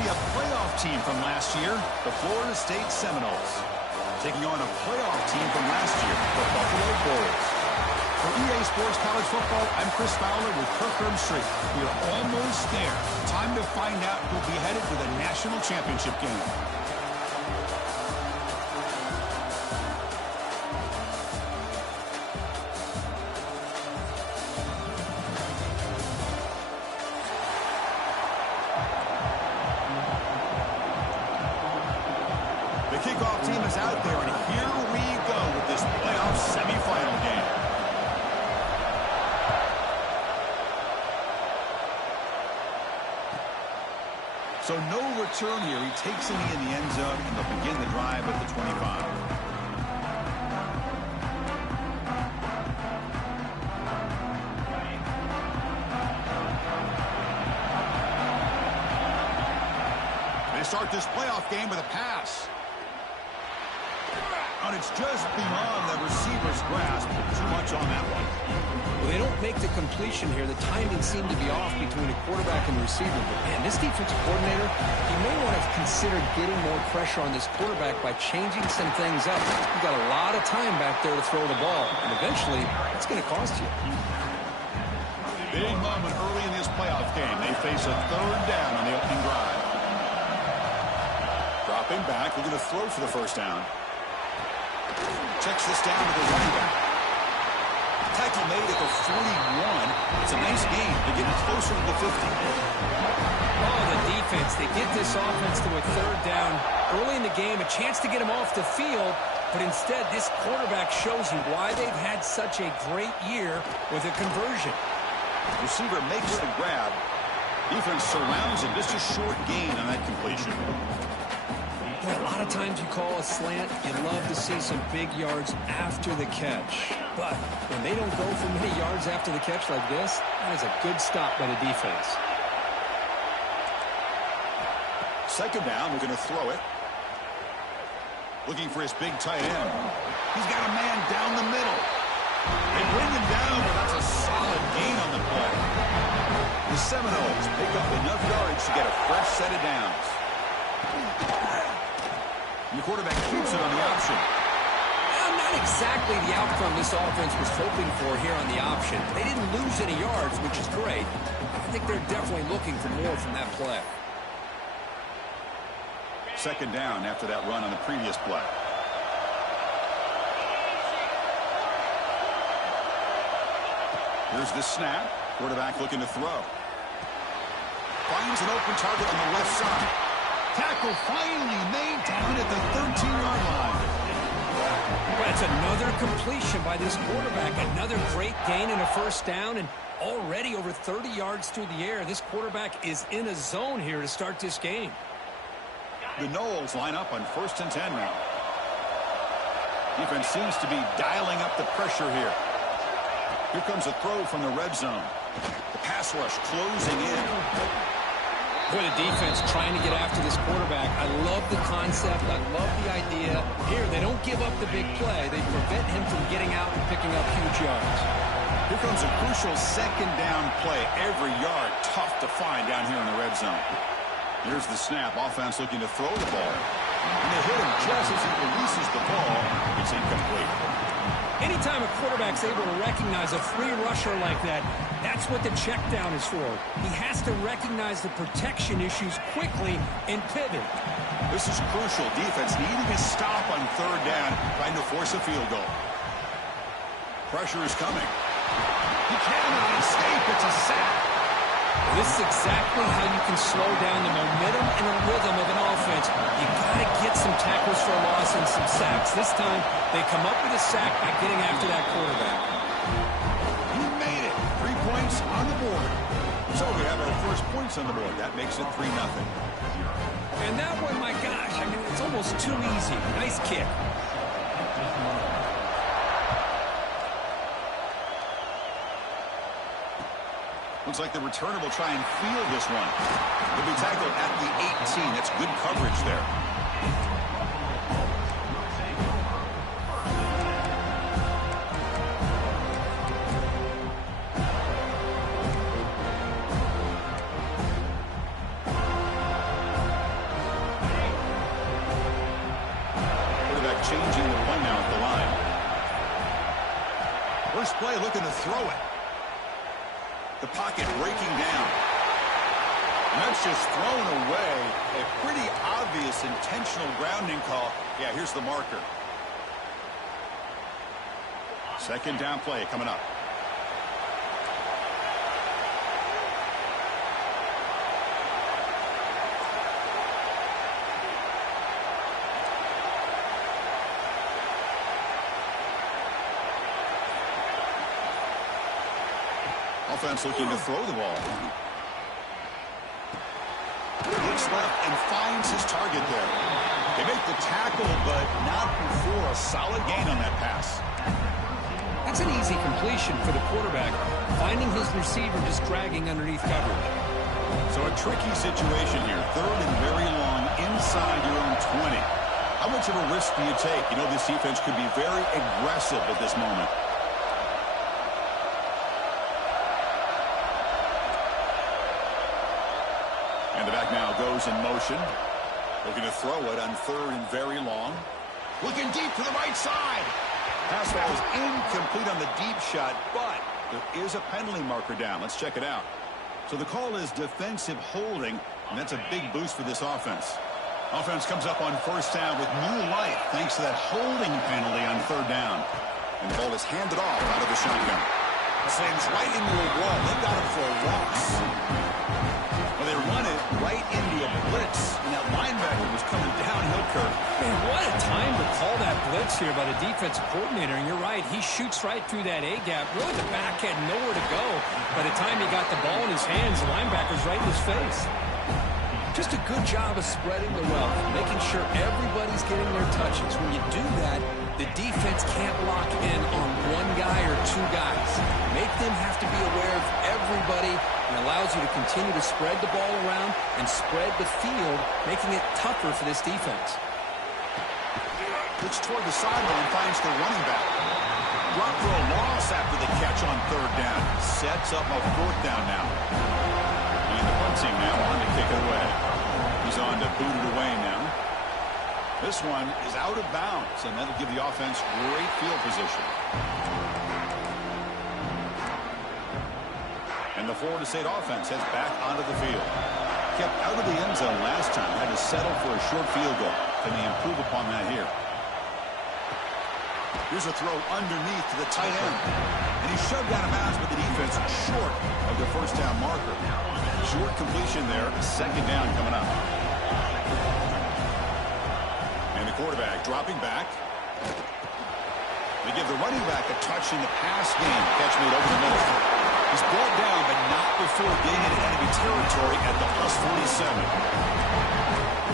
see a playoff team from last year, the Florida State Seminoles, taking on a playoff team from last year, the Buffalo Bulls. For EA Sports College Football, I'm Chris Fowler with Kirk Herbstreit. We are almost there. Time to find out who'll be headed to the national championship game. Kickoff team is out there, and here we go with this playoff semifinal game. So no return here. He takes it in the end zone, and they'll begin the drive at the 25. They start this playoff game with a pass. And it's just beyond the receiver's grasp. Too much on that one. Well, they don't make the completion here. The timing seemed to be off between the quarterback and the receiver. But, man, this defensive coordinator, he may want to have considered getting more pressure on this quarterback by changing some things up. You've got a lot of time back there to throw the ball. And eventually, it's going to cost you. Big moment early in this playoff game. They face a third down on the opening drive. Dropping back, looking to throw for the first down. Checks this down to the running back. Tackle made at the 41. It's a nice gain to get it closer to the 50. Oh, the defense. They get this offense to a third down early in the game, a chance to get him off the field, but instead this quarterback shows you why they've had such a great year with a conversion. Receiver makes the grab. Defense surrounds him. Just a short gain on that completion. A lot of times you call a slant, you love to see some big yards after the catch. But when they don't go for many yards after the catch like this, that is a good stop by the defense. Second down, we're going to throw it. Looking for his big tight end. He's got a man down the middle. They bring him down, but that's a solid gain on the play. The Seminoles pick up enough yards to get a fresh set of downs. And the quarterback keeps it on the option. Well, not exactly the outcome this offense was hoping for here on the option. They didn't lose any yards, which is great. I think they're definitely looking for more from that play. Second down after that run on the previous play. Here's the snap. Quarterback looking to throw. Finds an open target on the left side. Tackle finally made down at the 13-yard line. That's another completion by this quarterback. Another great gain and a first down, and already over 30 yards through the air. This quarterback is in a zone here to start this game. The Noles line up on 1st and 10 now. Defense seems to be dialing up the pressure here. Here comes a throw from the red zone. The pass rush closing in. Boy, the defense trying to get after this quarterback. I love the concept. I love the idea. Here, they don't give up the big play. They prevent him from getting out and picking up huge yards. Here comes a crucial second down play. Every yard tough to find down here in the red zone. Here's the snap. Offense looking to throw the ball. And they hit him just as he releases the ball. It's incomplete. Anytime a quarterback's able to recognize a free rusher like that, that's what the check down is for. He has to recognize the protection issues quickly and pivot. This is crucial. Defense needing a stop on third down, trying to force a field goal. Pressure is coming. He cannot escape. It's a sack. This is exactly how you can slow down the momentum and the rhythm of an offense. You got to get some tackles for a loss and some sacks. This time, they come up with a sack by getting after that quarterback. He made it. 3 points on the board. So we have our first points on the board. That makes it 3-0. And that one, my gosh, I mean, it's almost too easy. Nice kick. Looks like the returner will try and field this one. He'll be tackled at the 18. That's good coverage there. changing the play now at the line. First play looking to throw it. The pocket breaking down. And that's just thrown away. A pretty obvious intentional grounding call. Yeah, here's the marker. Second down play coming up. Offense looking to throw the ball. Looks left and finds his target there. They make the tackle, but not before a solid gain on that pass. That's an easy completion for the quarterback, finding his receiver just dragging underneath coverage. So a tricky situation here. Third and very long inside your own 20. How much of a risk do you take? You know, this defense could be very aggressive at this moment. And the back now goes in motion. Looking to throw it on third and very long. Looking deep to the right side. Pass ball is incomplete on the deep shot, but there is a penalty marker down. Let's check it out. So the call is defensive holding, and that's a big boost for this offense. Offense comes up on first down with new life thanks to that holding penalty on third down. And the ball is handed off out of the shotgun. Sends right into a wall. They got him for a loss. Well, they run it right into a blitz, and that linebacker was coming downhill curve. Man, what a time to call that blitz here by the defensive coordinator. And you're right, he shoots right through that A-gap. Really, the back had nowhere to go. By the time he got the ball in his hands, the linebacker's right in his face. Just a good job of spreading the wealth, making sure everybody's getting their touches. When you do that, the defense can't lock in on one guy or two guys. Make them have to be aware of everybody, and allows you to continue to spread the ball around and spread the field, making it tougher for this defense. Looks toward the sideline, finds the running back. Drop for a loss after the catch on third down. Sets up a fourth down now. And the punt team now on to kick it away. He's on to boot it away now. This one is out of bounds, and that'll give the offense great field position. And the Florida State offense heads back onto the field. Kept out of the end zone last time, had to settle for a short field goal. Can they improve upon that here? Here's a throw underneath to the tight end. And he's shoved out of bounds with the defense short of their first down marker. Short completion there, second down coming up. And the quarterback dropping back. They give the running back a touch in the pass game. Catch made over the middle. He's brought down, but not before getting into enemy territory at the +47.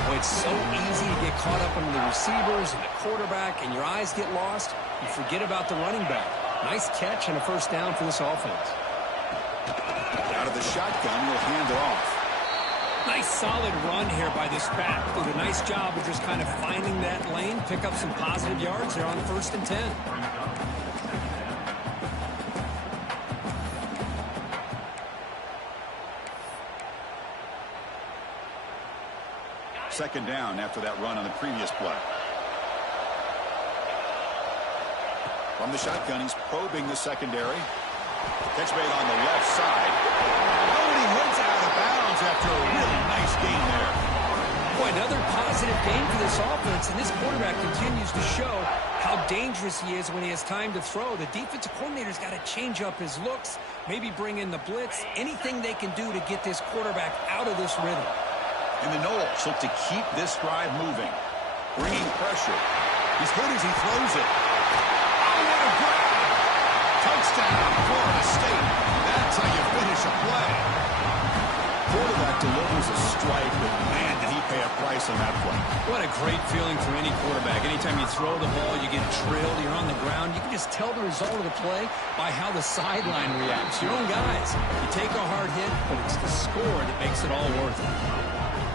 Well, it's so easy to get caught up under the receivers and the quarterback, and your eyes get lost. You forget about the running back. Nice catch and a first down for this offense. Out of the shotgun, he'll hand it off. Nice solid run here by this back. Did a nice job of just kind of finding that lane, pick up some positive yards there on 1st and 10. Second down after that run on the previous play. From the shotgun, he's probing the secondary. Catch made on the left side. Oh, and he heads out of bounds after a really nice gain there. Boy, another positive gain for this offense, and this quarterback continues to show how dangerous he is when he has time to throw. The defensive coordinator's got to change up his looks, maybe bring in the blitz, anything they can do to get this quarterback out of this rhythm. And the Noles look to keep this drive moving, bringing pressure. He's hit as he throws it. Oh, what a grab! Touchdown, Florida State. That's how you finish a play. Quarterback delivers a strike, but man, did he pay a price on that play. What a great feeling for any quarterback. Anytime you throw the ball, you get drilled, you're on the ground. You can just tell the result of the play by how the sideline reacts. Your own guys. You take a hard hit, but it's the score that makes it all worth it.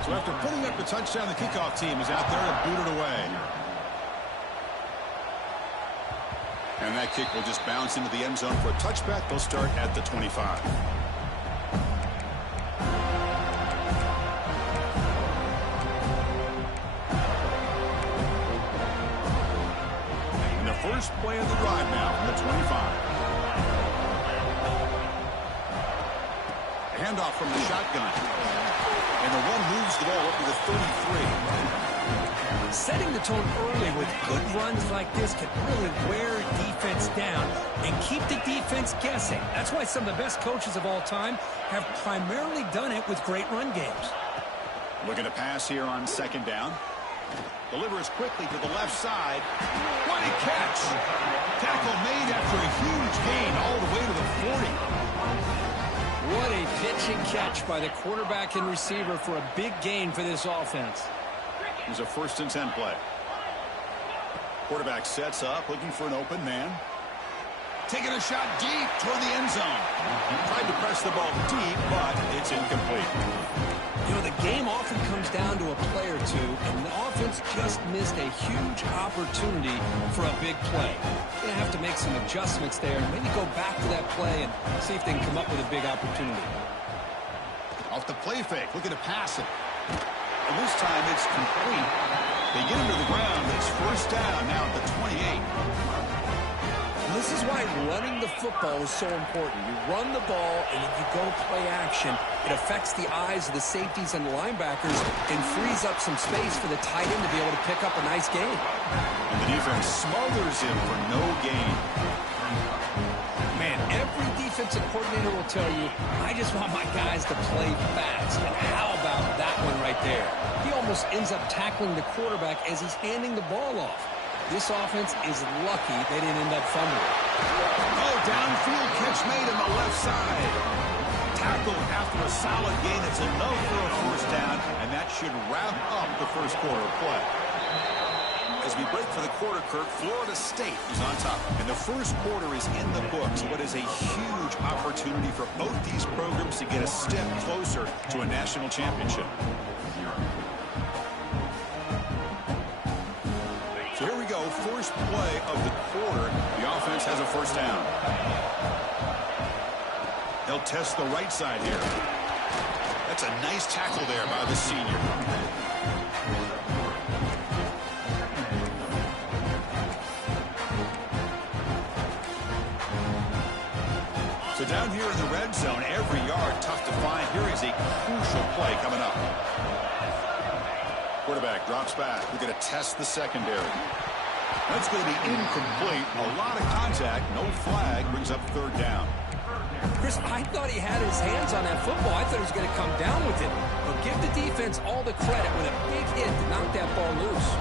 So after putting up the touchdown, the kickoff team is out there to boot it away. And that kick will just bounce into the end zone for a touchback. They'll start at the 25. first play of the drive now from the 25. A handoff from the shotgun. And the run moves the ball up to the 33. Setting the tone early with good runs like this can really wear a defense down and keep the defense guessing. That's why some of the best coaches of all time have primarily done it with great run games. Looking to pass here on second down. Delivers quickly to the left side. What a catch! Tackle made after a huge gain all the way to the 40. What a pitch and catch by the quarterback and receiver for a big gain for this offense. Here's a 1st and 10 play. Quarterback sets up, looking for an open man. Taking a shot deep toward the end zone. Tried to press the ball deep, but it's incomplete. You know, the game often comes down to a play or two, and the offense just missed a huge opportunity for a big play. They're going to have to make some adjustments there and maybe go back to that play and see if they can come up with a big opportunity. Off the play fake, looking to pass it. And this time it's complete. They get him to the ground. It's first down now at the 28. This is why running the football is so important. You run the ball, and if you go play action, it affects the eyes of the safeties and the linebackers and frees up some space for the tight end to be able to pick up a nice gain. And the defense smothers him for no gain. Man, every defensive coordinator will tell you, I just want my guys to play fast. And how about that one right there? He almost ends up tackling the quarterback as he's handing the ball off. This offense is lucky they didn't end up fumbling. Oh, downfield catch made on the left side. Tackled after a solid gain. It's enough for a first down, and that should wrap up the first quarter of play. As we break for the quarter, Kirk, Florida State is on top. And the first quarter is in the books. What is a huge opportunity for both these programs to get a step closer to a national championship. So here we go, first play of the quarter. The offense has a first down. They'll test the right side here. That's a nice tackle there by the senior. So down here in the red zone, every yard tough to find. Here is a crucial play coming up. Quarterback drops back. We're going to test the secondary. That's going to be incomplete. A lot of contact. No flag. Brings up third down. Chris, I thought he had his hands on that football. I thought he was going to come down with it. But give the defense all the credit with a big hit to knock that ball loose.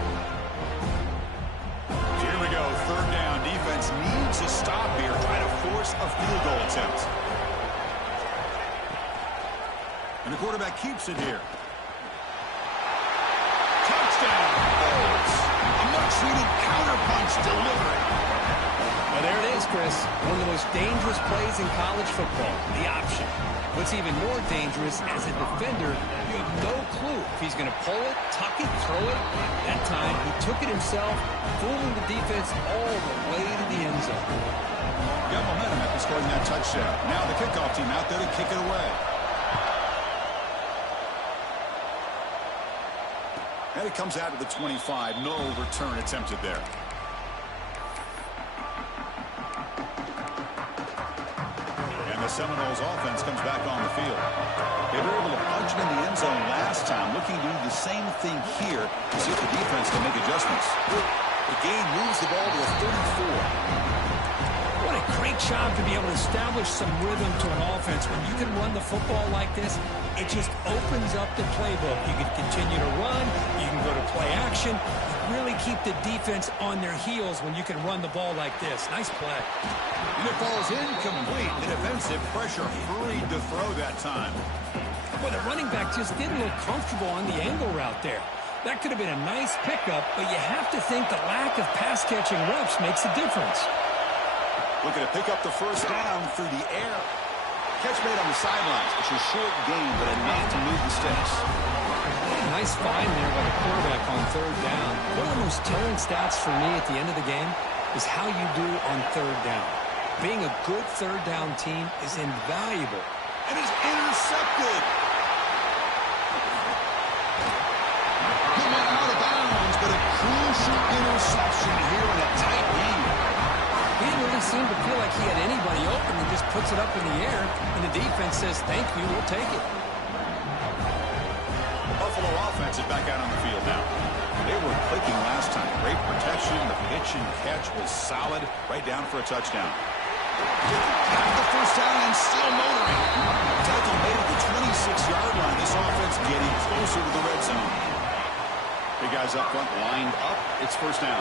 So here we go. Third down. Defense needs a stop here. Try to force a field goal attempt. And the quarterback keeps it here. Touchdown. Bolts. A much-needed counterpunch delivery. Well, there it is, Chris. One of the most dangerous plays in college football, the option. What's even more dangerous, as a defender, you have no clue if he's going to pull it, tuck it, throw it. That time, he took it himself, fooling the defense all the way to the end zone. Got momentum after scoring that touchdown. Now the kickoff team out there to kick it away. And it comes out of the 25. No return attempted there. And the Seminoles offense comes back on the field. They were able to punch it in the end zone last time, looking to do the same thing here to see if the defense can make adjustments. The game moves the ball to a 34. What a great job to be able to establish some rhythm to an offense. When you can run the football like this, it just opens up the playbook. You can continue to run. You can go to play action. You really keep the defense on their heels when you can run the ball like this. Nice play. And it falls incomplete. The defensive pressure hurried to throw that time. Well, the running back just didn't look comfortable on the angle route there. That could have been a nice pickup, but you have to think the lack of pass-catching reps makes a difference. Looking to pick up the first down through the air. Catch made on the sidelines. It's a short gain, but enough to move the sticks. Nice find there by the quarterback on third down. One of the most telling stats for me at the end of the game is how you do on third down. Being a good third down team is invaluable. And it's intercepted. He went out of bounds, but a crucial interception here in a tight game. really seemed to feel like he had anybody open and just puts it up in the air, and the defense says, thank you, we'll take it. Buffalo offense is back out on the field now. They were clicking last time. Great protection. The pitch and catch was solid. Right down for a touchdown. Got the first down and still motoring. Tackle made at the 26-yard line. This offense getting closer to the red zone. Big guys up front lined up. It's first down.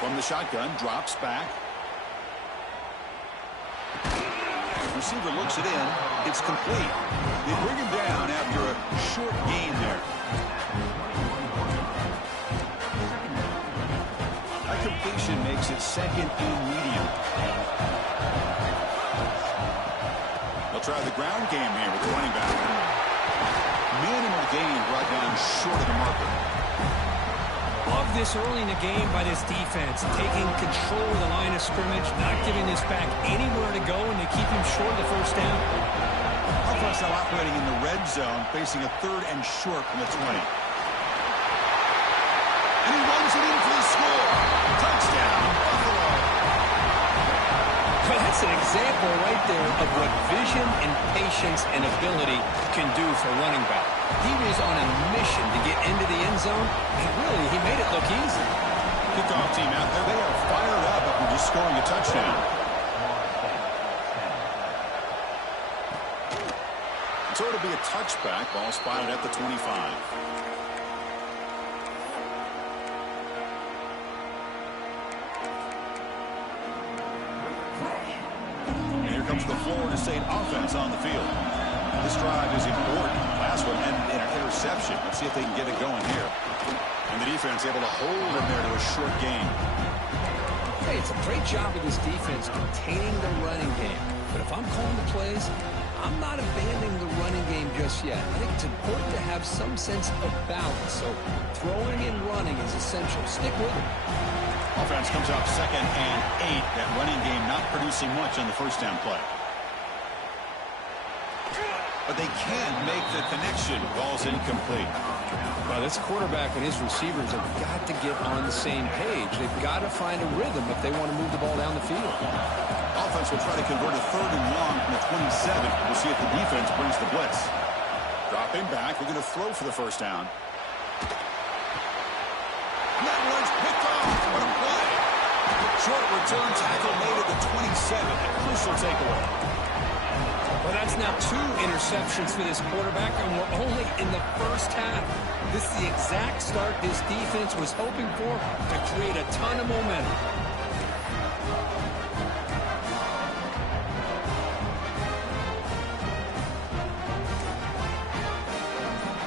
From the shotgun, drops back. Receiver looks it in. It's complete. They bring him down after a short gain there. That completion makes it second and medium. They'll try the ground game here with the running back. Minimal gain brought down short of the marker. Love this early in the game by this defense, taking control of the line of scrimmage, not giving this back anywhere to go, and they keep him short of the first down. Offense now operating in the red zone, facing a third and short from the 20. And he runs it in for the score. Touchdown, Buffalo. Well, that's an example right there of what vision and patience and ability can do for running back. He was on a mission to get into the end zone, and really, he made it look easy. Kickoff team out there, they are fired up after just scoring a touchdown. So it'll be a touchback, ball spotted at the 25. And here comes the Florida State offense on the field. This drive is important. Last one ended in an interception. Let's see if they can get it going here. And the defense able to hold him there to a short gain. Hey, it's a great job of this defense containing the running game. But if I'm calling the plays, I'm not abandoning the running game just yet. I think it's important to have some sense of balance. So throwing and running is essential. Stick with it. Offense comes out second and 8. That running game not producing much on the first down play. But they can't make the connection. Ball's incomplete. Well, this quarterback and his receivers have got to get on the same page. They've got to find a rhythm if they want to move the ball down the field. Offense will try to convert a third and long from the 27. We'll see if the defense brings the blitz. Dropping back. They're going to throw for the first down. That one's picked off. What a play. Short return tackle made at the 27. A crucial takeaway. Well, that's now 2 interceptions for this quarterback, and we're only in the first half. This is the exact start this defense was hoping for to create a ton of momentum.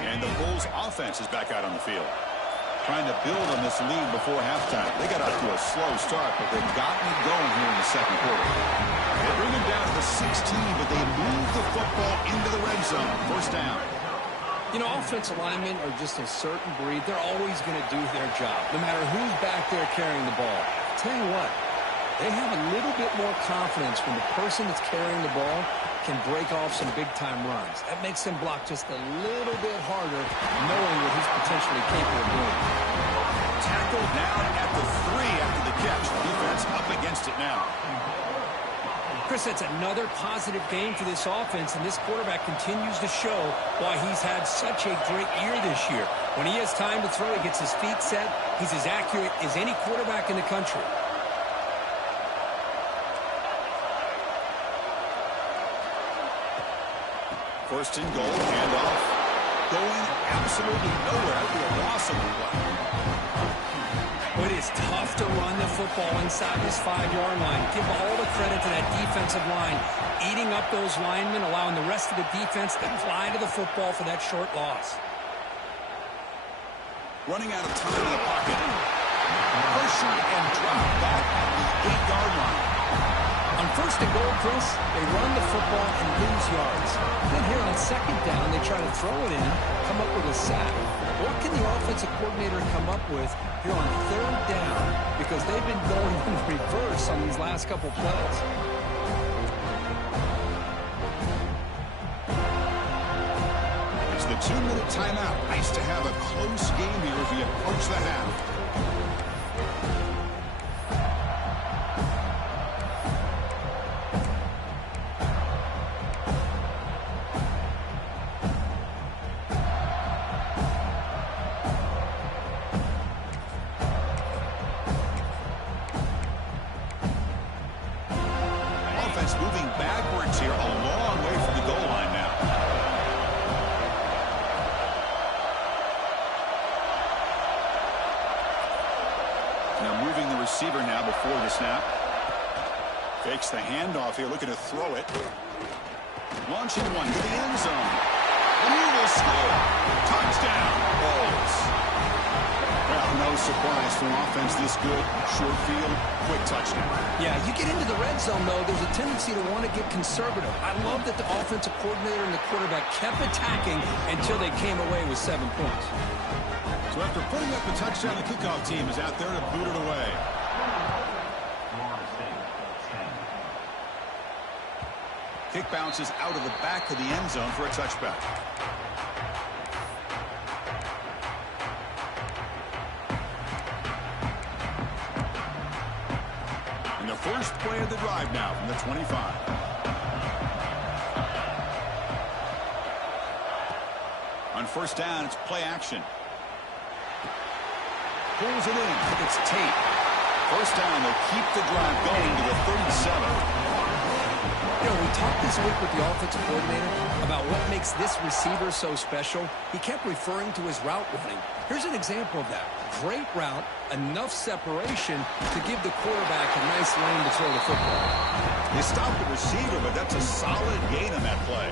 And the Bulls offense is back out on the field. Trying to build on this lead before halftime. They got off to a slow start, but they've gotten it going here in the second quarter. They bring it down to the 16, but they move the football into the red zone. First down. You know, offensive linemen are just a certain breed. They're always going to do their job, no matter who's back there carrying the ball. I'll tell you what, they have a little bit more confidence when the person that's carrying the ball can break off some big-time runs. That makes them block just a little bit harder, knowing what he's potentially capable of doing. Tackled down at the 3 after the catch. Defense up against it now. Chris, that's another positive game for this offense, and this quarterback continues to show why he's had such a great year this year. When he has time to throw, he gets his feet set. He's as accurate as any quarterback in the country. First and goal, handoff. Going absolutely nowhere. That would be a loss of the play. It is tough to run the football inside this 5-yard line. Give all the credit to that defensive line, eating up those linemen, allowing the rest of the defense to fly to the football for that short loss. Running out of time in the pocket. Pressure and drop back at the 8-yard line. On first and goal, Chris, they run the football and lose yards. Then here on second down, they try to throw it in, come up with a sack. What can the offensive coordinator come up with here on third down? Because they've been going in reverse on these last couple plays. 2-minute timeout. Nice to have a close game here as we approach the half. Offense moving backwards here, a long way from the goal line now. Now moving the receiver now before the snap. Fakes the handoff here, looking to throw it. Launching one to the end zone. And he will score. Touchdown, Bulls. Well, no surprise for offense this good. Short field, quick touchdown. Yeah, you get into the red zone, though, there's a tendency to want to get conservative. I love that the offensive coordinator and the quarterback kept attacking until they came away with 7 points. So after putting up the touchdown, the kickoff team is out there to boot it away. Kick bounces out of the back of the end zone for a touchback. And the first play of the drive now from the 25. On first down, it's play action. Pulls it in. It's Tate. First down, they'll keep the drive going to the 37. You know, we talked this week with the offensive coordinator about what makes this receiver so special. He kept referring to his route running. Here's an example of that. Great route, enough separation to give the quarterback a nice lane to throw the football. They stopped the receiver, but that's a solid gain on that play.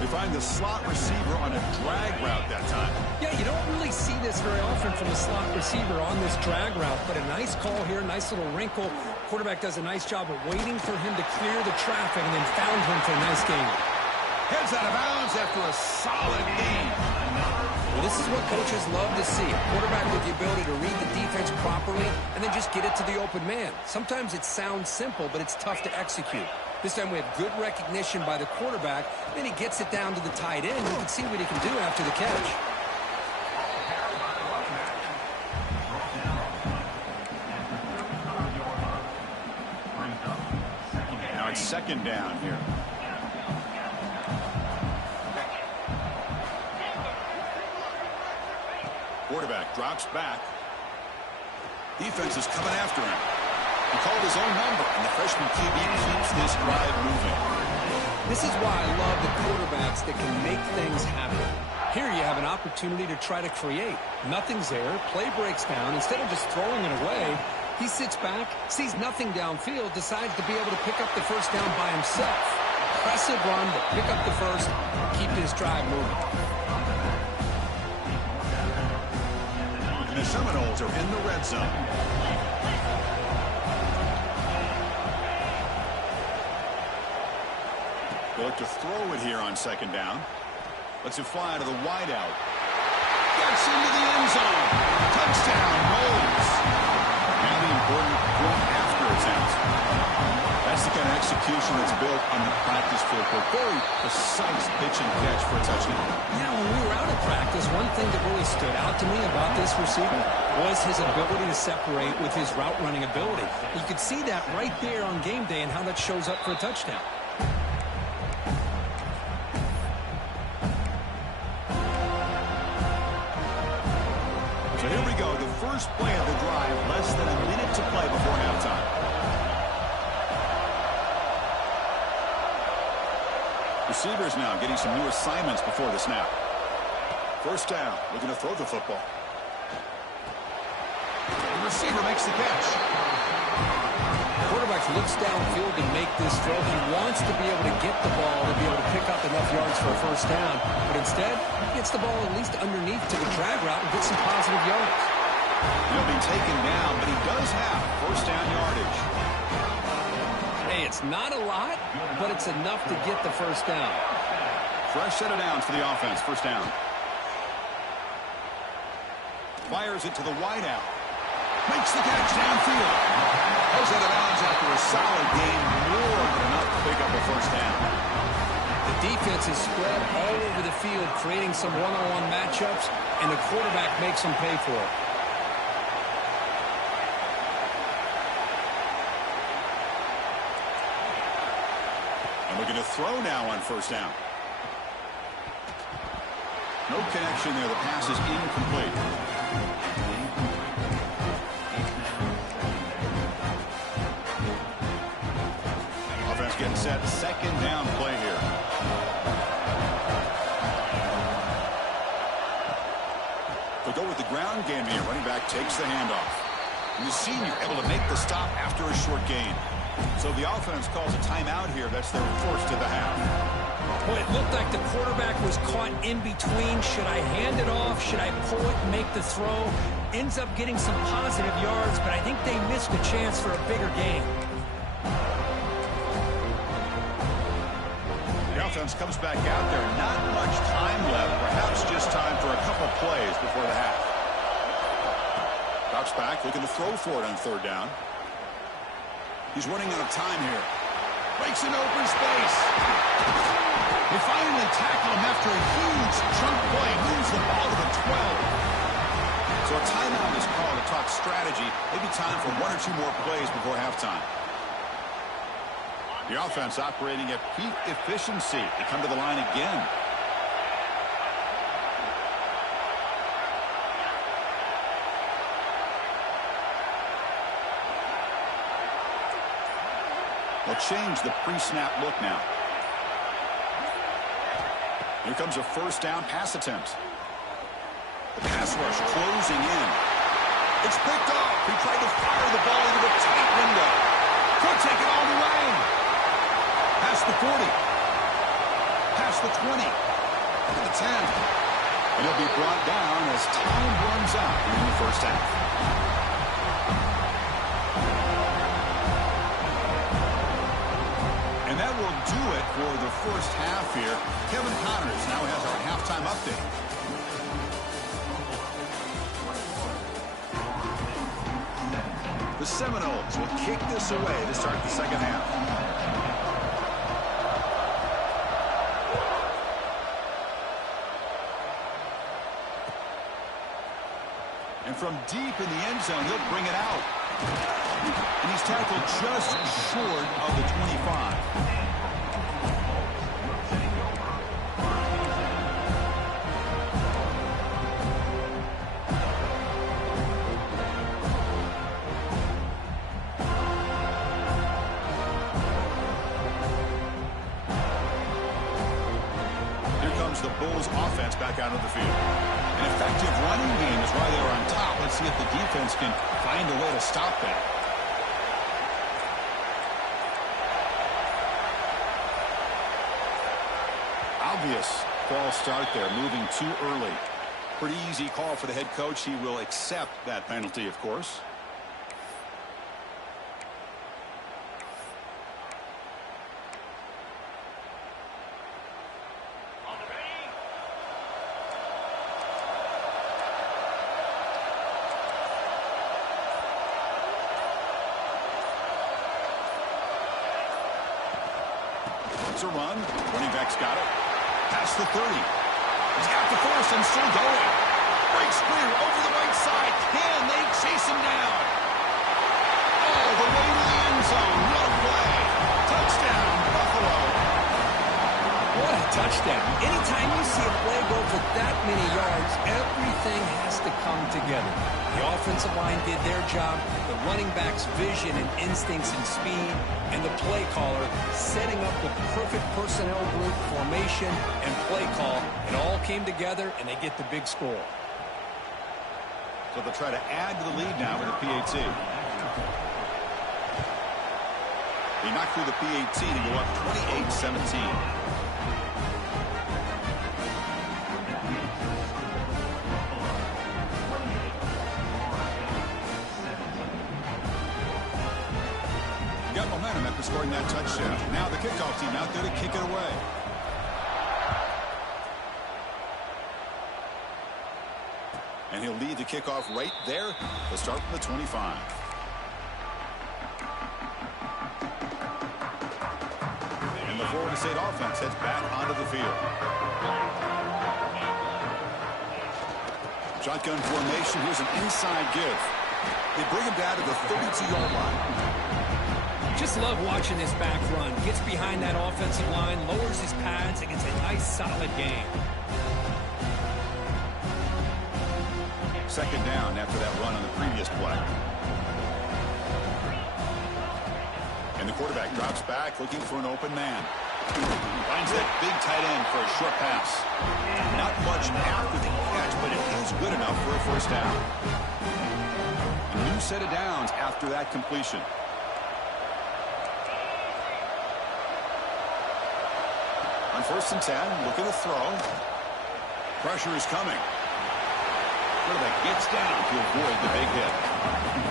They find the slot receiver on a drag route that time. Yeah, you don't really see this very often from a slot receiver on this drag route, but a nice call here, nice little wrinkle. Quarterback does a nice job of waiting for him to clear the traffic and then found him for a nice gain. Heads out of bounds after a solid gain. Well, this is what coaches love to see. A quarterback with the ability to read the defense properly and then just get it to the open man. Sometimes it sounds simple, but it's tough to execute. This time we have good recognition by the quarterback. Then he gets it down to the tight end. You can see what he can do after the catch. Now it's second down here. Quarterback drops back. Defense is coming after him. He called his own number, and the freshman QB keeps this drive moving. This is why I love the quarterbacks that can make things happen. Here you have an opportunity to try to create. Nothing's there. Play breaks down. Instead of just throwing it away, he sits back, sees nothing downfield, decides to be able to pick up the first down by himself. Impressive run, but pick up the first, keep his drive moving. And the Seminoles are in the red zone. They look to throw it here on second down. Lets it fly to the wideout. Gets into the end zone. Touchdown, Bulls. Now the important point after it's out. That's the kind of execution that's built on the practice field. Very precise pitch and catch for a touchdown. Yeah, when we were out of practice, one thing that really stood out to me about this receiver was his ability to separate with his route running ability. You could see that right there on game day and how that shows up for a touchdown. So here we go, the first play of the drive, less than a minute to play before halftime. Receivers now getting some new assignments before the snap. First down, looking to throw the football. The receiver makes the catch. The quarterback looks downfield to make this throw. He wants to be able to get the ball to be able to pick up enough yards for a first down. But instead, he gets the ball at least underneath to the drag route and gets some positive yards. He'll be taken down, but he does have first down yardage. Hey, it's not a lot, but it's enough to get the first down. Fresh set of downs for the offense. First down. Fires it to the wideout. Makes the catch downfield. Goes out of bounds after a solid game. More than enough to pick up a first down. The defense is spread all over the field, creating some one-on-one matchups, and the quarterback makes them pay for it. And looking to throw now on first down. No connection there. The pass is incomplete. Offense getting set. Second down play here. They'll go with the ground game here. Running back takes the handoff. And the senior able to make the stop after a short gain. So the offense calls a timeout here. That's their first of the half. Well, it looked like the quarterback was caught in between. Should I hand it off? Should I pull it and make the throw? Ends up getting some positive yards, but I think they missed a chance for a bigger gain. The offense comes back out there. Not much time left. Perhaps just time for a couple plays before the half. Drops back, looking to throw for it on third down. He's running out of time here. Breaks an open space. They finally tackle him after a huge chunk play. Moves the ball to the 12. So a timeout is called to talk strategy. Maybe time for one or two more plays before halftime. The offense operating at peak efficiency. They come to the line again. They'll change the pre-snap look now. Here comes a first down pass attempt. The pass rush closing in. It's picked off. He tried to fire the ball into a tight window. Could take it all the way. Past the 40. Past the 20. To the 10. And he'll be brought down as time runs out in the first half. And that will do it for the first half here. Kevin Connors now has our halftime update. The Seminoles will kick this away to start the second half. And from deep in the end zone, he'll bring it out. And he's tackled just short of the 25. Here comes the Bulls offense back out of the field. An effective running game is why they were on top. Let's see if the defense can find a way to stop that. Obvious false start there, moving too early. Pretty easy call for the head coach. He will accept that penalty, of course. A run. Running back's got it. Past the 30. He's got the first and still going. Breaks clear over the right side. Can they chase him down? Oh, the way to the end zone. What a play. Touchdown, Buffalo. What a touchdown. Anytime you see a play go for that many yards, everything has to come together. The offensive line did their job, the running back's vision and instincts and speed, and the play caller setting up the perfect personnel group, formation, and play call. It all came together, and they get the big score. So they'll try to add to the lead now with the PAT. They knock through the PAT to go up 28-17. Got momentum after scoring that touchdown. Now the kickoff team out there to kick it away. And he'll lead the kickoff right there. They'll start from the 25. And the 4 Florida State offense heads back onto the field. Shotgun formation. Here's an inside give. They bring him down to the 32-yard line. Just love watching this back run. Gets behind that offensive line, lowers his pads, and gets a nice, solid gain. Second down after that run on the previous play. And the quarterback drops back looking for an open man. Finds that big tight end for a short pass. Not much after the catch, but it is good enough for a first down. A new set of downs after that completion. On 1st and 10, look at the throw. Pressure is coming. Quarterback gets down to avoid the big hit.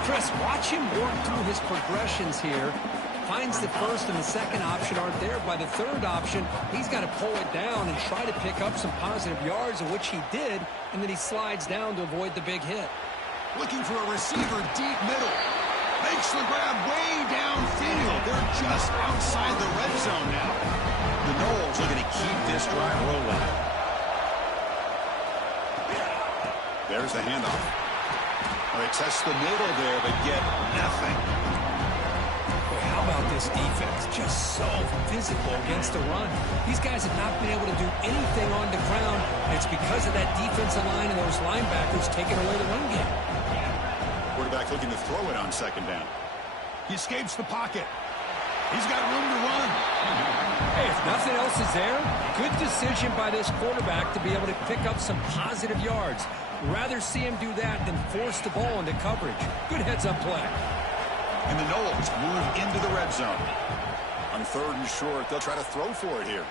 Chris, watch him work through his progressions here. Finds the first and the second option aren't there. By the third option, he's got to pull it down and try to pick up some positive yards, of which he did, and then he slides down to avoid the big hit. Looking for a receiver deep middle. Makes the grab way downfield. They're just outside the red zone now. The Noles are going to keep this drive rolling. There's the handoff. Well, they test the middle there, but get nothing. Boy, how about this defense? Just so physical against the run. These guys have not been able to do anything on the ground, and it's because of that defensive line and those linebackers taking away the run game. Quarterback looking to throw it on second down. He escapes the pocket. He's got room to run. Hey, if nothing else is there, good decision by this quarterback to be able to pick up some positive yards. Rather see him do that than force the ball into coverage. Good heads-up play. And the Noles move into the red zone. On 3rd and short, they'll try to throw for it here.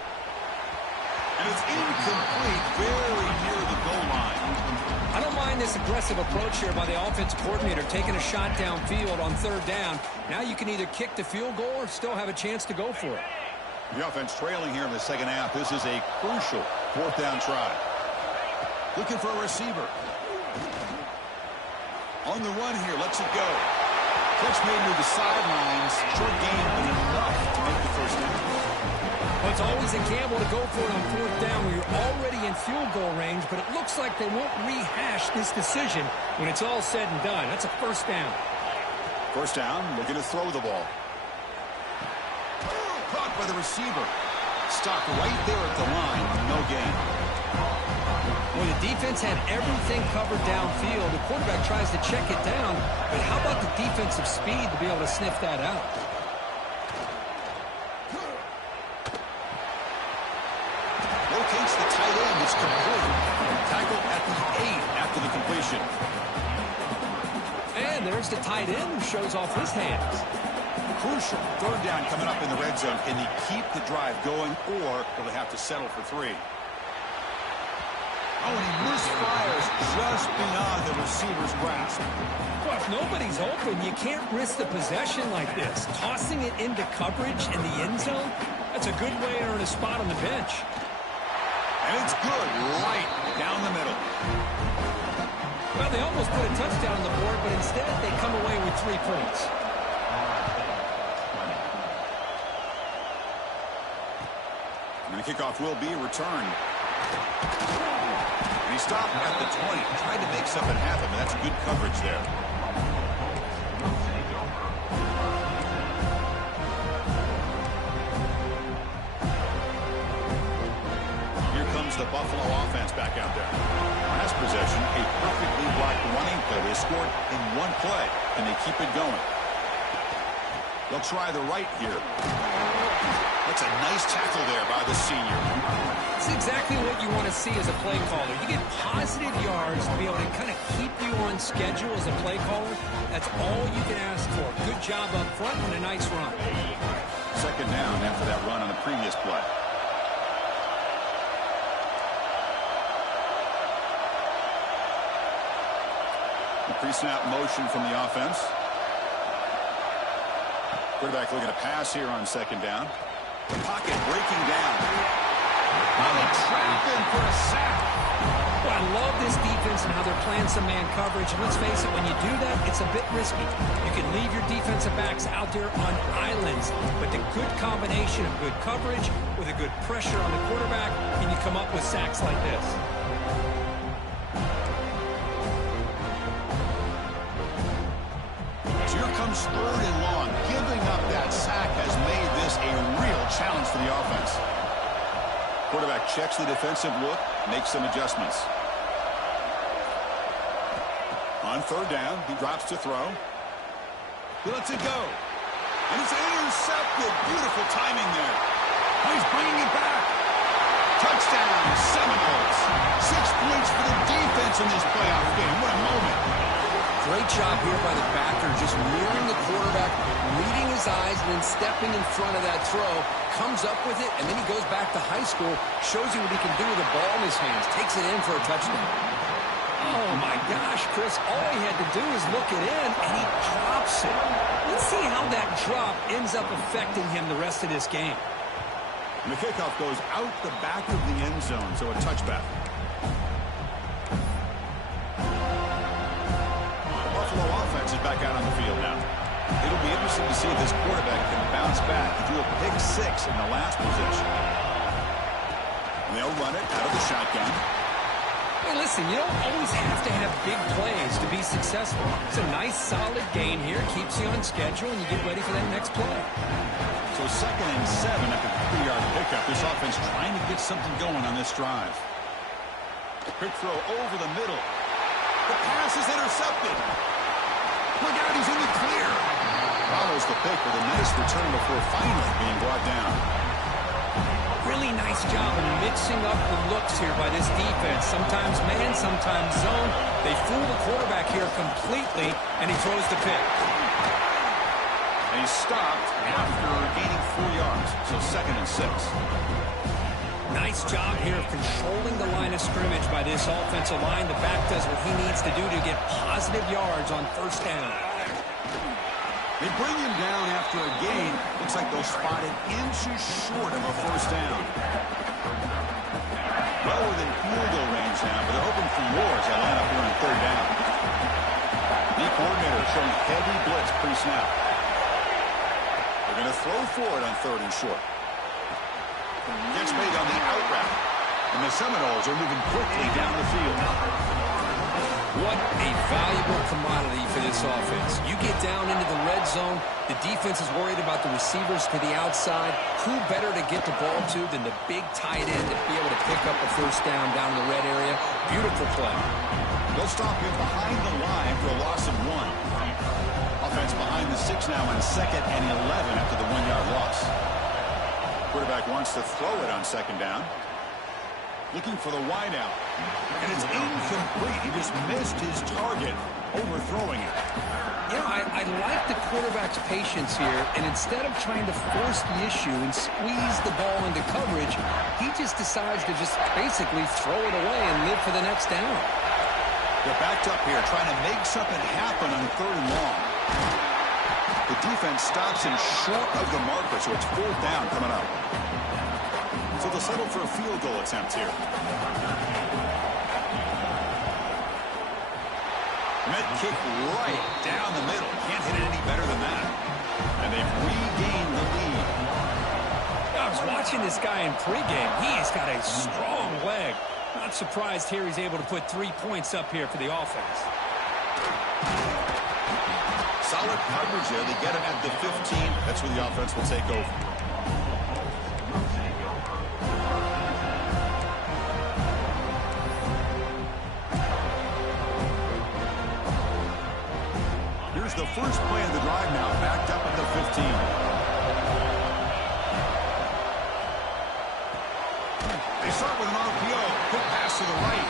And it's incomplete, very near the goal line. I don't mind this aggressive approach here by the offensive coordinator, taking a shot downfield on 3rd down. Now you can either kick the field goal or still have a chance to go for it. The offense trailing here in the second half. This is a crucial 4th down try. Looking for a receiver. On the run here, lets it go. Catch made near the sidelines. Short gain, but enough to make the first down. Well, it's always a gamble to go for it on 4th down when you're already in field goal range, but it looks like they won't rehash this decision when it's all said and done. That's a first down. First down, looking to throw the ball. Caught by the receiver. Stopped right there at the line. No gain. Well, the defense had everything covered downfield. The quarterback tries to check it down, but how about the defensive speed to be able to sniff that out? Locates the tight end. It's complete. Tackle at the 8 after the completion. And there's the tight end who shows off his hands. Crucial 3rd down coming up in the red zone. Can they keep the drive going, or will they have to settle for 3? Oh, and he misfires just beyond the receiver's grasp. Well, if nobody's open, you can't risk the possession like this. Tossing it into coverage in the end zone, that's a good way to earn a spot on the bench. And it's good, right down the middle. Well, they almost put a touchdown on the board, but instead they come away with 3 points. And the kickoff will be returned. And he stopped at the 20, tried to make something happen, but that's good coverage there. Here comes the Buffalo offense back out there. Last possession, a perfectly blocked running play. They scored in 1 play, and they keep it going. They'll try the right here. That's a nice tackle there by the senior. It's exactly what you want to see as a play caller. You get positive yards to be able to kind of keep you on schedule as a play caller. That's all you can ask for. Good job up front and a nice run. Second down after that run on the previous play. The pre-snap motion from the offense. Quarterback looking to pass here on second down. The pocket breaking down. Oh, they trap him for a sack. Well, I love this defense and how they're playing some man coverage. And let's face it, when you do that, it's a bit risky. You can leave your defensive backs out there on islands, but the good combination of good coverage with a good pressure on the quarterback, and you come up with sacks like this. So here comes 3rd and long. Giving up that sack has made this a real challenge for the offense. Quarterback checks the defensive look, makes some adjustments. On 3rd down, he drops to throw. He lets it go. And it's intercepted. Beautiful timing there. Oh, he's bringing it back. Touchdown, Seminoles. 6 points for the defense in this playoff game. What a moment. Great job here by the backer, just mirroring the quarterback, reading his eyes, and then stepping in front of that throw, comes up with it, and then he goes back to high school, shows you what he can do with the ball in his hands, takes it in for a touchdown. Oh, my gosh, Chris, all he had to do is look it in, and he drops it. Let's see how that drop ends up affecting him the rest of this game. And the kickoff goes out the back of the end zone, so a touchback. Buffalo offense is back out on the field now. It'll be interesting to see if this quarterback can bounce back. He drew a pick 6 in the last possession. And they'll run it out of the shotgun. Hey, listen, you don't always have to have big plays to be successful. It's a nice, solid game here. Keeps you on schedule, and you get ready for that next play. So 2nd and 7 after the 3-yard pickup. This offense trying to get something going on this drive. Quick throw over the middle. The pass is intercepted. Look out, he's in the clear. Follows the pick with a nice return before finally being brought down. Really nice job of mixing up the looks here by this defense. Sometimes man, sometimes zone. They fool the quarterback here completely, and he throws the pick. And he's stopped after gaining 4 yards, so 2nd and 6. Nice job here of controlling the line of scrimmage by this offensive line. The back does what he needs to do to get positive yards on 1st down. They bring him down after a gain. Looks like they'll spot it inches short of a 1st down. Well within field goal range now, but they're hoping for more as they line up here on 3rd down. The coordinator showing heavy blitz pre-snap. They're going to throw for it on 3rd and short. Gets made on the out route. And the Seminoles are moving quickly down the field. What a valuable commodity for this offense. You get down into the red zone, the defense is worried about the receivers to the outside. Who better to get the ball to than the big tight end to be able to pick up a 1st down in the red area? Beautiful play. They'll stop him behind the line for a loss of 1. Offense behind the 6 now on 2nd and 11 after the 1-yard loss. Quarterback wants to throw it on 2nd down. Looking for the wideout. And it's incomplete. He just missed his target, overthrowing it. You know, I like the quarterback's patience here, and instead of trying to force the issue and squeeze the ball into coverage, he just decides to just basically throw it away and live for the next down. They're backed up here, trying to make something happen on 3rd and long. The defense stops him short of the marker, so it's 4th down coming up. So they'll settle for a field goal attempt here. Met kick right down the middle. Can't hit it any better than that. And they've regained the lead. I was watching this guy in pregame. He's got a strong leg. Not surprised here he's able to put 3 points up here for the offense. Solid coverage there. They get him at the 15. That's where the offense will take over. Here's the first play of the drive now, backed up at the 15. They start with an RPO. Quick pass to the right.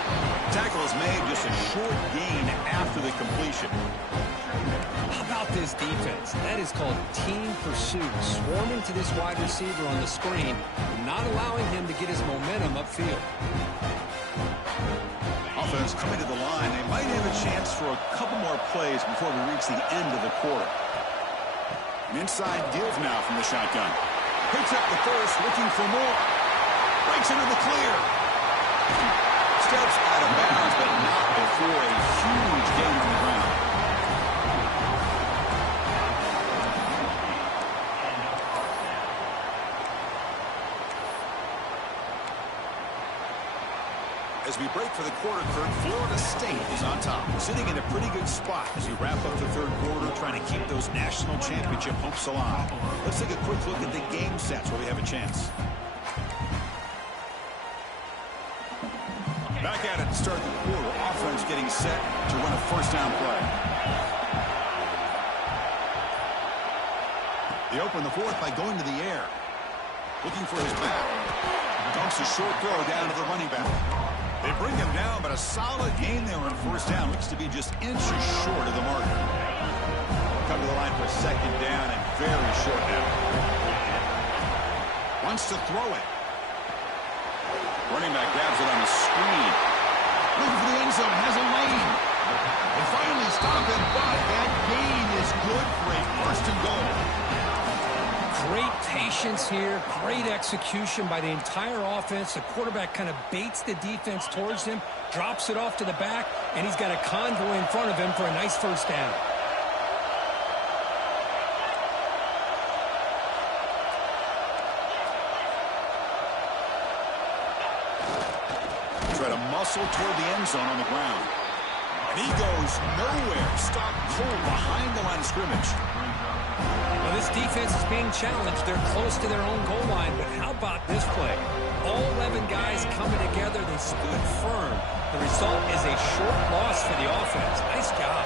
Tackle is made, just a short gain after the completion. How about this defense? That is called team pursuit. Swarming to this wide receiver on the screen, not allowing him to get his momentum upfield. Offense coming to the line. They might have a chance for a couple more plays before we reach the end of the quarter. An inside give now from the shotgun. Picks up the first, looking for more. Breaks into the clear. steps out of bounds, but not before a huge gain on the ground. As we break for the quarter, Kirk, Florida State is on top, sitting in a pretty good spot as we wrap up the third quarter, trying to keep those national championship hopes alive. Let's take a quick look at the game sets where we have a chance. Back at it to start the quarter. Offense getting set to run a first down play. They open the fourth by going to the air. Looking for his back. Dumps a short throw down to the running back. They bring him down, but a solid gain there on first down. Looks to be just inches short of the marker. Come to the line for second down and very short now. Wants to throw it. Running back grabs it on the screen. Looking for the end zone. Has a lane. They finally stop him, but that gain is good for a first and goal. Great patience here, great execution by the entire offense. The quarterback kind of baits the defense towards him, drops it off to the back, and he's got a convoy in front of him for a nice first down. Try to muscle toward the end zone on the ground. And he goes nowhere. Stopped cold behind the line of scrimmage. Well, this defense is being challenged. They're close to their own goal line, but how about this play? All 11 guys coming together. They stood firm. The result is a short loss for the offense. Nice job.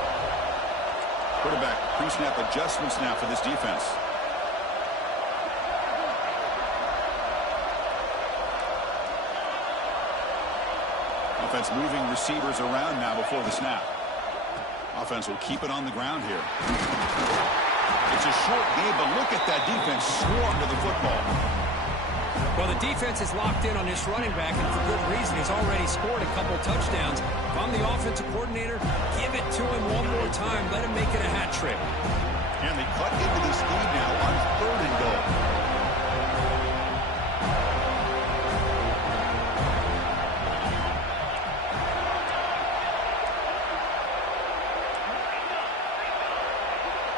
Quarterback pre-snap adjustments now for this defense. Offense moving receivers around now before the snap. Offense will keep it on the ground here. It's a short game, but look at that defense swarm to the football. Well, the defense is locked in on this running back, and for good reason. He's already scored a couple touchdowns. If I'm the offensive coordinator, give it to him one more time. Let him make it a hat trick. And they cut into this lead now on third and goal.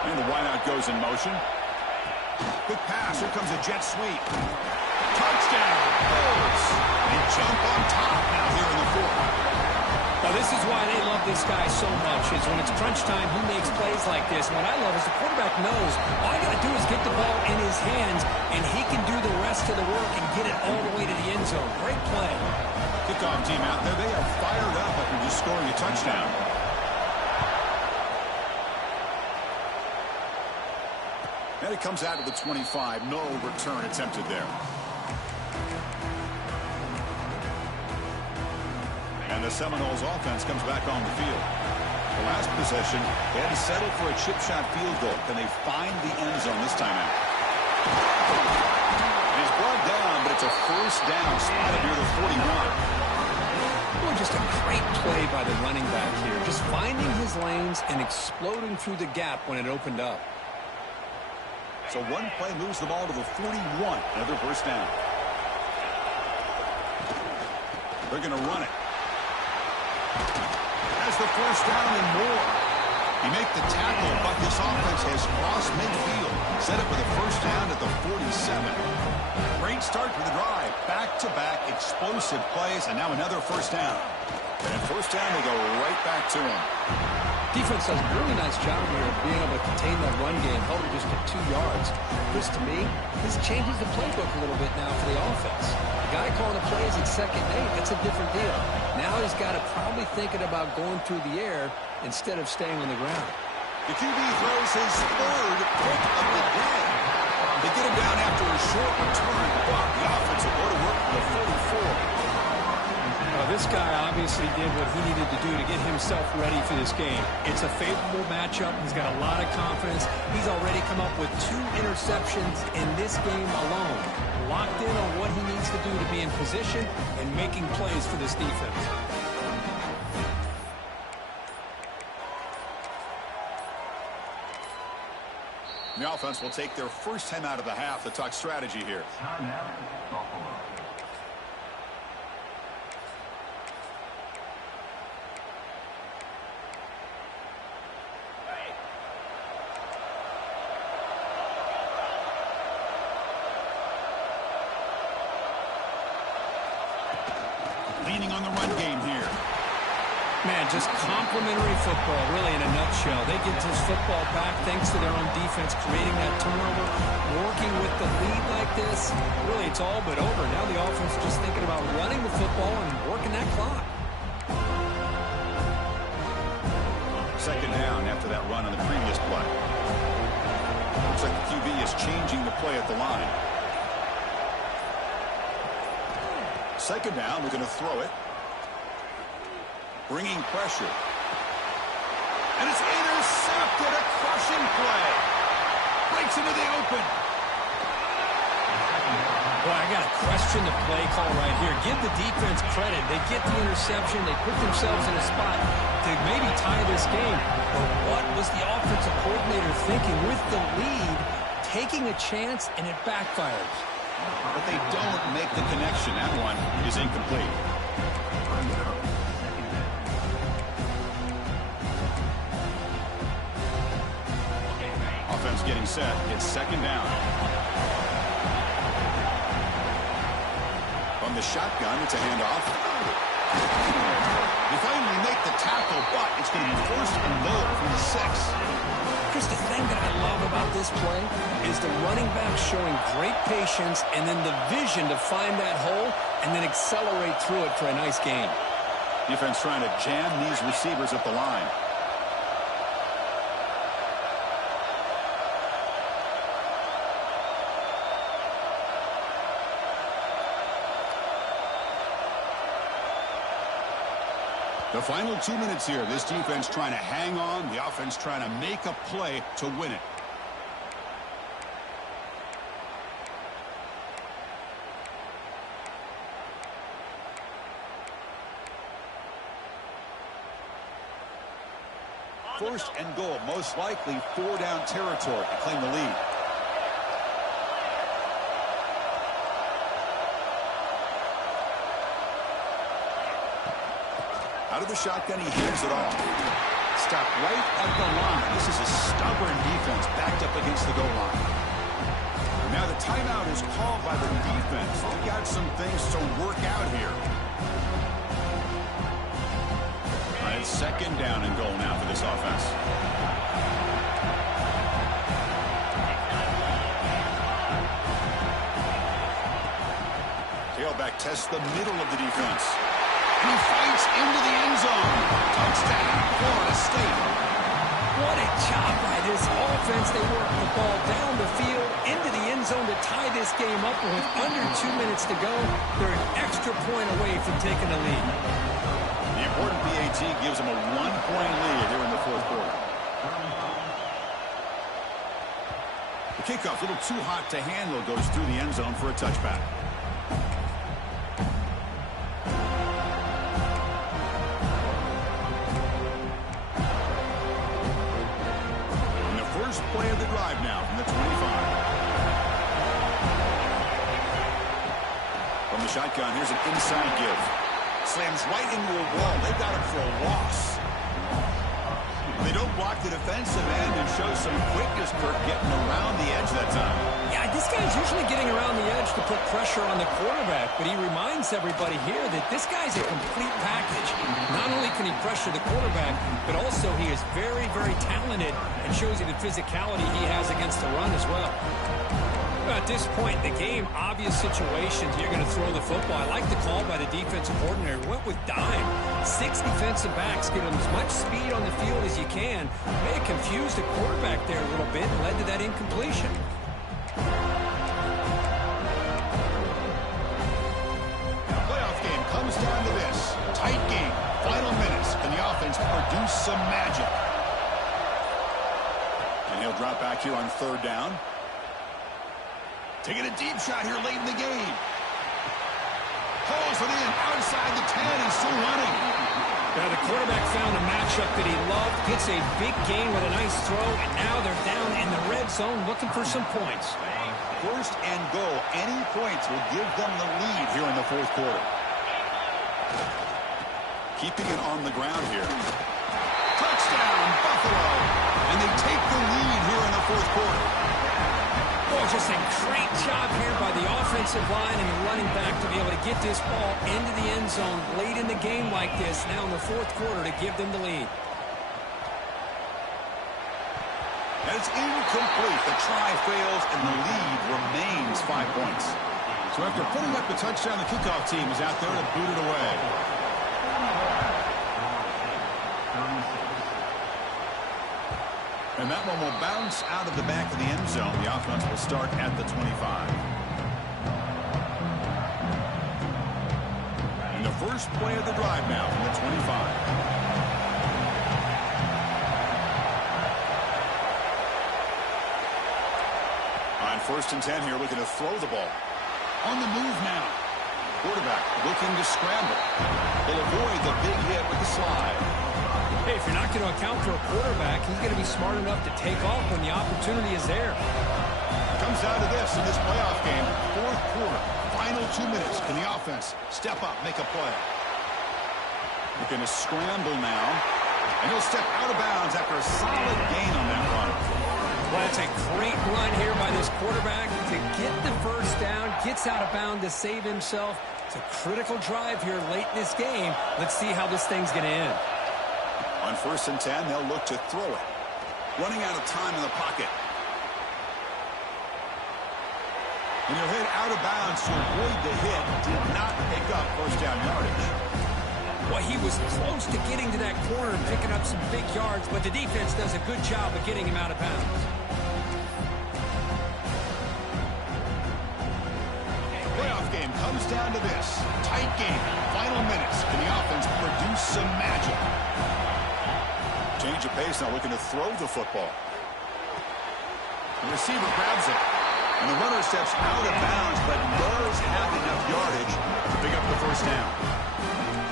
And the wideout goes in motion. Quick pass. Here comes a jet sweep. Touchdown. Bulls. They jump on top now here in the fourth. Well, this is why they love this guy so much, is when it's crunch time, he makes plays like this. What I love is the quarterback knows all I got to do is get the ball in his hands, and he can do the rest of the work and get it all the way to the end zone. Great play. Kickoff team out there. They are fired up after just scoring a touchdown. And it comes out of the 25. No return attempted there. And the Seminoles offense comes back on the field. The last possession, they had to settle for a chip shot field goal. Can they find the end zone this time out? And he's brought down, but it's a first down spotted near the 41. Boy, just a great play by the running back here. Just finding his lanes and exploding through the gap when it opened up. So one play moves the ball to the 41. Another first down. They're going to run it. Has the first down and more. He make the tackle, but this offense has crossed midfield. Set up with a first down at the 47. Great start for the drive. Back-to-back explosive plays, and now another first down. And first down, they go right back to him. Defense does a really nice job here of being able to contain that run game, held it just to 2 yards. This, to me, this changes the playbook a little bit now for the offense. The guy calling the plays at second and 8, that's a different deal. Now he's got to probably thinking about going through the air instead of staying on the ground. The QB throws his third pick of the day. They get him down after a short return, but the offense will go to work for the 44. This guy obviously did what he needed to do to get himself ready for this game. It's a favorable matchup. He's got a lot of confidence. He's already come up with 2 interceptions in this game alone. Locked in on what he needs to do to be in position and making plays for this defense. The offense will take their first time out of the half to talk strategy here. just complimentary football, really, in a nutshell. They get this football back thanks to their own defense, creating that turnover, working with the lead like this. Really, it's all but over. Now the offense is just thinking about running the football and working that clock. Second down after that run on the previous play. Looks like the QB is changing the play at the line. Second down, we're going to throw it. Bringing pressure. And it's intercepted. A crushing play. Breaks into the open. Boy, I got to question the play call right here. Give the defense credit. They get the interception. They put themselves in a spot to maybe tie this game. But what was the offensive coordinator thinking with the lead, taking a chance, and it backfires? But they don't make the connection. That one is incomplete. Offense getting set. It's second down. From the shotgun, it's a handoff. They finally make the tackle, but it's going to be first and goal from the 6. Chris, the thing that I love about this play is the running back showing great patience and then the vision to find that hole and then accelerate through it for a nice gain. Defense trying to jam these receivers at the line. The final 2 minutes here. This defense trying to hang on. The offense trying to make a play to win it. First and goal, most likely 4-down territory to claim the lead. Out of the shotgun, he hands it off. Stop right at the line. This is a stubborn defense backed up against the goal line. Now the timeout is called by the defense. They got some things to work out here. All right, second down and goal now for this offense. Tailback tests the middle of the defense. He fights into the end zone. Touchdown, Florida State. What a job by this offense. They work the ball down the field into the end zone to tie this game up. And with under 2 minutes to go, they're an extra point away from taking the lead. The important PAT gives them a 1-point lead here in the fourth quarter. The kickoff, a little too hot to handle, goes through the end zone for a touchback. Play of the drive now from the 25. From the shotgun, here's an inside give. Slams right into a wall. They got him for a loss. They don't block the defensive end and show some quickness, Kirk, getting around the edge that time. Yeah, this guy's usually getting around the edge to put pressure on the quarterback, but he reminds everybody here that this guy's a complete package. Not only can he pressure the quarterback, but also he is very, very talented and shows you the physicality he has against the run as well. At this point in the game, obvious situations, you're going to throw the football. I like the call by the defensive coordinator. Went with dime. 6 defensive backs, give them as much speed on the field as you can. May have confused the quarterback there a little bit and led to that incompletion. The playoff game comes down to this. Tight game. Final minutes. Can the offense produce some magic? And he'll drop back here on third down. Taking a deep shot here late in the game. Pulls it in outside the 10 and still running. Now the quarterback found a matchup that he loved, gets a big gain with a nice throw, and now they're down in the red zone looking for some points. First and goal. Any points will give them the lead here in the fourth quarter. Keeping it on the ground here. Touchdown, Buffalo. And they take the lead here in the fourth quarter. Boy, just a great job here by the offensive line and the running back to be able to get this ball into the end zone late in the game like this, now in the fourth quarter, to give them the lead. And it's incomplete. The try fails, and the lead remains 5 points. So after putting up the touchdown, the kickoff team is out there to boot it away. And that one will bounce out of the back of the end zone. The offense will start at the 25. And the first play of the drive now from the 25. On 1st and 10 here, looking to throw the ball. On the move now. Quarterback looking to scramble. They'll avoid the big hit with the slide. Hey, if you're not going to account for a quarterback, he's going to be smart enough to take off when the opportunity is there. Comes down to this in this playoff game. Fourth quarter, final 2 minutes. Can the offense step up, make a play? Looking to scramble now. And he'll step out of bounds after a solid gain on that run. Well, it's a great run here by this quarterback to get the first down, gets out of bounds to save himself. It's a critical drive here late in this game. Let's see how this thing's going to end. On 1st and 10, they'll look to throw it. Running out of time in the pocket. And he'll hit out of bounds to avoid the hit. Did not pick up first down yardage. Well, he was close to getting to that corner and picking up some big yards, but the defense does a good job of getting him out of bounds. Playoff game comes down to this. Tight game. Final minutes. Can the offense produce some magic? Change of pace now, looking to throw the football. The receiver grabs it. And the runner steps out of bounds, but does have enough yardage to pick up the first down.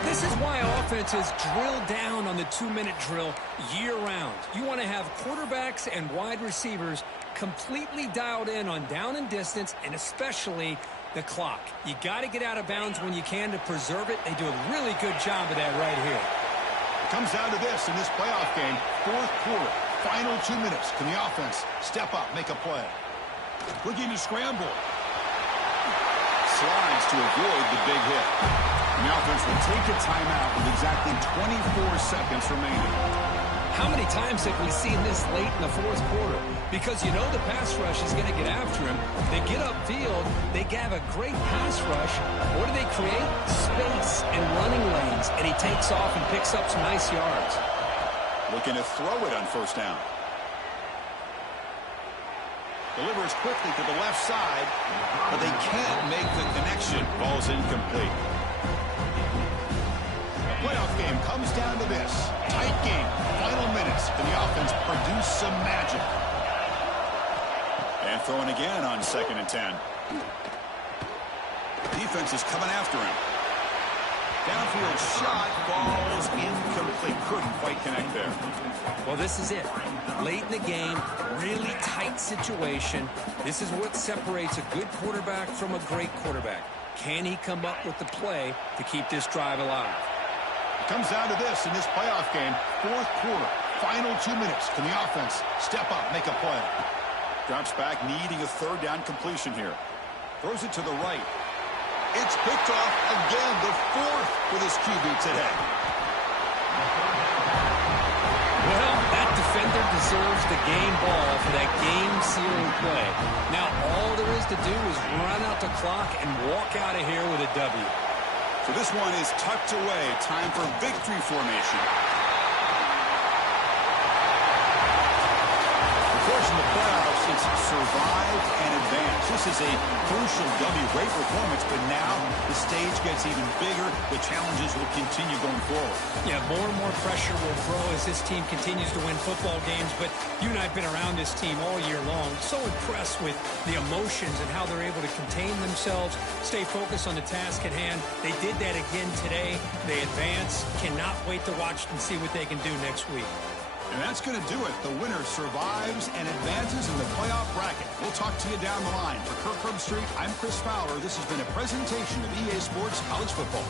This is why offenses drill down on the 2-minute drill year-round. You want to have quarterbacks and wide receivers completely dialed in on down and distance, and especially the clock. You got to get out of bounds when you can to preserve it. They do a really good job of that right here. It comes down to this in this playoff game. Fourth quarter, final 2 minutes. Can the offense step up, make a play? Looking to scramble. Slides to avoid the big hit. And the offense will take a timeout with exactly 24 seconds remaining. How many times have we seen this late in the fourth quarter? Because you know the pass rush is going to get after him. They get upfield. They have a great pass rush. What do they create? Space and running lanes. And he takes off and picks up some nice yards. Looking to throw it on first down. Delivers quickly to the left side, but they can't make the connection. Ball's incomplete. The playoff game comes down to this. Tight game. Final minutes. Can the offense produce some magic? And throwing again on 2nd and 10. Defense is coming after him. Downfield shot, falls incomplete. Couldn't quite connect there. Well, this is it. Late in the game, really tight situation. This is what separates a good quarterback from a great quarterback. Can he come up with the play to keep this drive alive? It comes down to this in this playoff game. Fourth quarter, final 2 minutes. Can the offense step up, make a play? Drops back, needing a third down completion here. Throws it to the right. It's picked off again, the fourth for this QB today. Well, that defender deserves the game ball for that game-sealing play. Now, all there is to do is run out the clock and walk out of here with a W. So this one is tucked away. Time for victory formation. Of course, in the playoffs, it's survive and advance. This is a crucial W. Great performance, but now the stage gets even bigger. The challenges will continue going forward. Yeah, more and more pressure will grow as this team continues to win football games, but you and I have been around this team all year long. So impressed with the emotions and how they're able to contain themselves, stay focused on the task at hand. They did that again today. They advance. Cannot wait to watch and see what they can do next week. And that's going to do it. The winner survives and advances in the playoff bracket. We'll talk to you down the line. For Kirk Herbstreit, I'm Chris Fowler. This has been a presentation of EA Sports College Football.